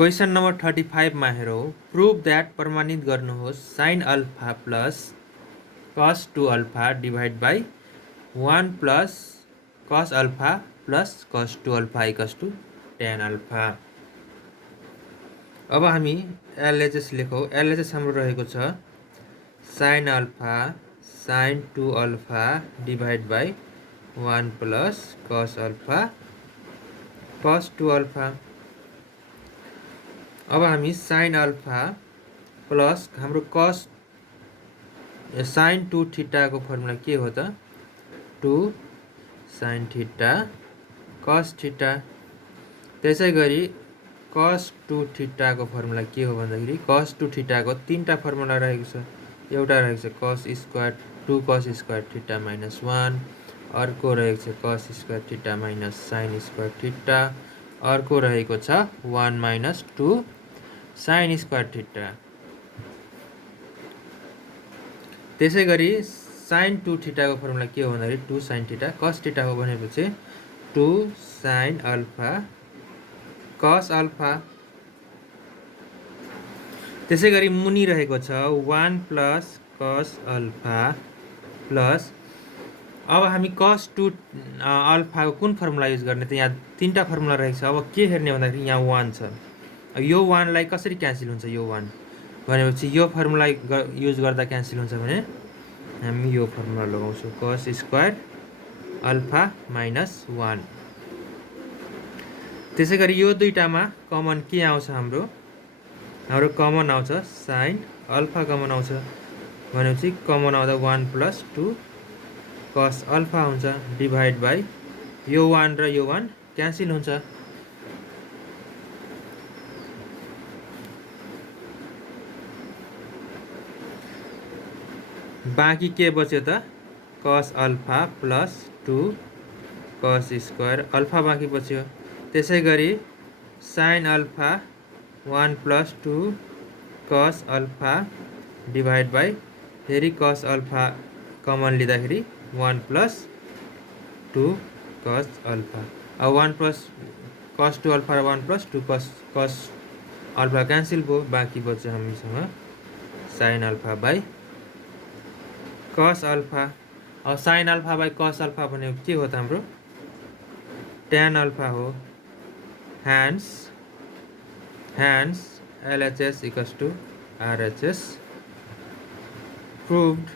Question number 35 मा हेरौँ। Prove that प्रमाणित गर्नुहोस् sine alpha plus cos 2 alpha divide by 1 plus cos alpha plus cos 2 alpha equals to tan alpha. अब हामी LHS लेखौँ। LHS हाम्रो रहेको छ sine alpha sine 2 alpha divide by 1 plus cos alpha cos 2 alpha. अब हामी साइन अल्फा प्लस हाम्रो कस साइन 2 थीटा को फर्मुला के हो त 2 साइन थीटा कस थीटा। त्यसै गरी कस 2 थीटा को फर्मुला के हो भन्दाखेरि कस 2 थीटा को तीनटा फर्मुला रहेको छ। एउटा रहेको छ cos square 2 cos square theta minus 1, अर्को रहेको छ cos square theta minus sine square theta, अर्को रहेको छ 1 माइनस 2 साइन स्क्वायर थीटा। त्यसै गरी साइन 2 थीटा को फर्मुला के हो भन्दाखेरि 2 साइन थीटा कस थीटा हो भनेपछि 2 साइन अल्फा कस अल्फा। त्यसै गरी मुनि रहेको छ 1 प्लस कस अल्फा प्लस अब हामी कस 2 अल्फा को कुन फर्मुला युज गर्ने त यहाँ तीनटा फर्मुला रहेको छ। अब के हेर्ने भन्दाखेरि यहाँ 1 छ। यो 1 लाई कसरी क्यान्सल हुन्छ यो 1 भनेपछि यो फर्मुला युज गर्दा क्यान्सल हुन्छ भने हामी यो फर्मुला लगाउँछौँ कस स्क्वायर अल्फा माइनस 1। त्यसै गरी यो दुईटामा कमन के आउँछ हाम्रो कमन आउँछ साइन अल्फा कमन आउँछ भनेपछि कमन आउँदा 1 प्लस 2 कस अल्फा हुन्छ डिभाइड बाई यो 1 र यो 1 क्यान्सल हुन्छ। बाँकी के बच्यो त कस alpha plus 2 cos square alpha बाँकी बच्यो। त्यसै गरी साइन अल्फा 1 प्लस 2 कस अल्फा डिभाइड बाई फेरि कस अल्फा कमन लिँदाखेरि 1 प्लस 2 कस अल्फा। अब 1 प्लस कस 2 अल्फा र 1 प्लस 2 कस अल्फा क्यान्सल भयो। बाँकी बच्यो हामीसँग sine alpha by cos alpha. अब sine alpha by cos alpha भनेको के हो त हाम्रो tan अल्फा हो। Hence LHS equals to RHS proved